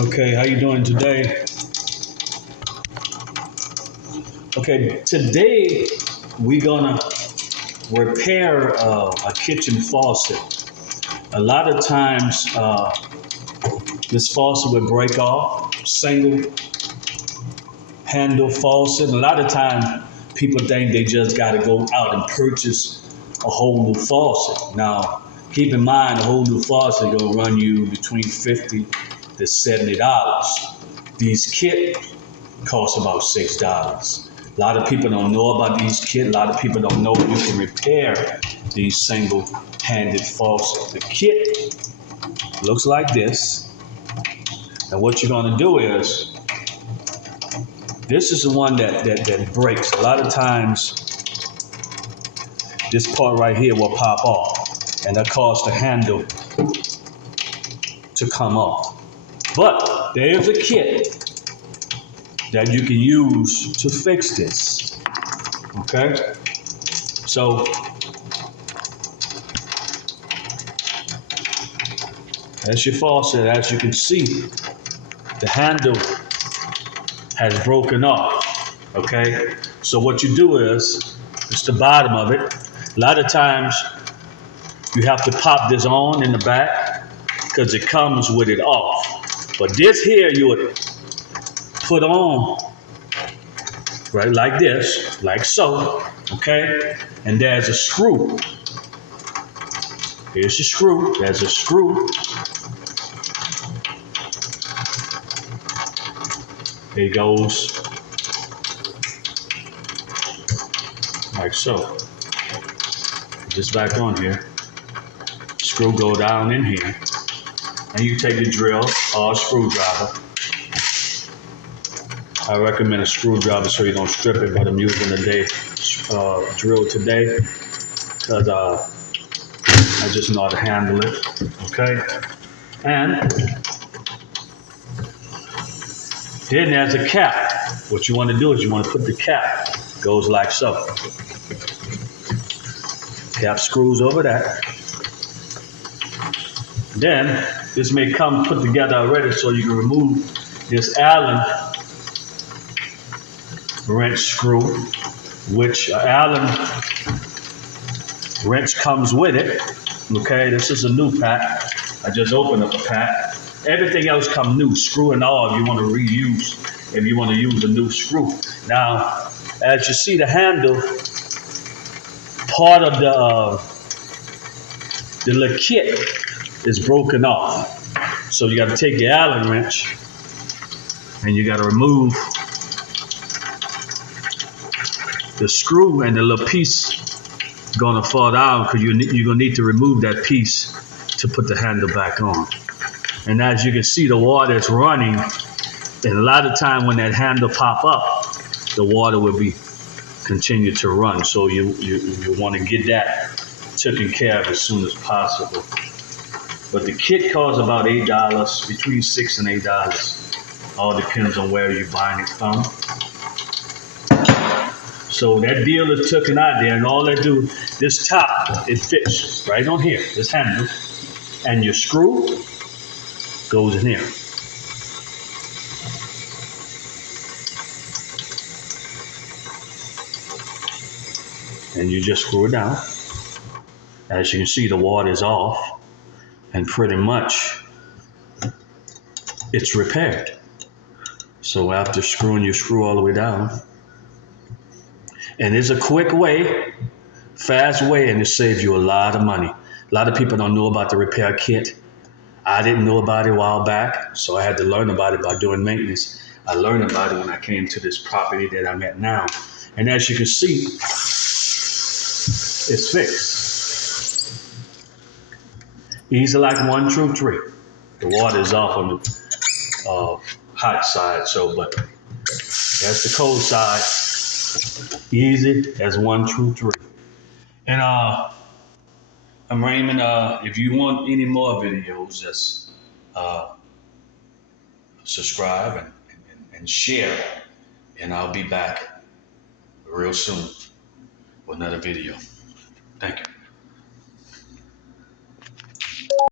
Okay, how you doing today? Okay, today we're gonna repair a kitchen faucet. A lot of times, this faucet would break off, single handle faucet. A lot of times, people think they just got to go out and purchase a whole new faucet. Now, keep in mind, a whole new faucet gonna run you between $50 to $70. These kits cost about $6. A lot of people don't know about these kits. A lot of people don't know you can repair these single-handed faucets. The kit looks like this. And what you're gonna do is, this is the one that breaks. A lot of times, this part right here will pop off, and that causes the handle to come off. But there's a kit that you can use to fix this. Okay? So, that's your faucet. As you can see, the handle has broken off. Okay? So what you do is, it's the bottom of it. A lot of times, you have to pop this on in the back because it comes with it off. But this here, you would put on right like this, like so, okay? And there's a screw. Here's the screw. There's a screw. It goes like so. Just back on here. Screw go down in here. And you take the drill or a screwdriver. I recommend a screwdriver so you don't strip it, but I'm using a drill today because I just know how to handle it. Okay? And then there's a cap. What you want to do is you want to put the cap. Goes like so. Cap screws over that. Then this may come put together already, so you can remove this Allen wrench screw, which Allen wrench comes with it. Okay, this is a new pack. I just opened up a pack. Everything else comes new, screw and all. If you want to reuse, if you want to use a new screw. Now, as you see, the handle, part of the little kit is broken off. So you got to take your Allen wrench and you got to remove the screw, and the little piece gonna fall down because you're gonna need to remove that piece to put the handle back on. And as you can see, the water is running, and a lot of time when that handle pop up, the water will be continue to run. So you want to get that taken care of as soon as possible. But the kit costs about $8, between $6 and $8. All depends on where you're buying it from. So that deal is taken out there, and all they do, this top, it fits right on here, this handle, and your screw goes in here. And you just screw it down. As you can see, the water is off, and pretty much it's repaired. So after screwing your screw all the way down, and it's a quick way, fast way, and it saves you a lot of money. A lot of people don't know about the repair kit. I didn't know about it a while back, so I had to learn about it by doing maintenance. I learned about it when I came to this property that I'm at now. And as you can see, it's fixed. Easy like 1, 2, 3. The water is off on the hot side, but that's the cold side. Easy as 1, 2, 3. And I'm Raymond. If you want any more videos, just subscribe and share. And I'll be back real soon with another video. Thank you.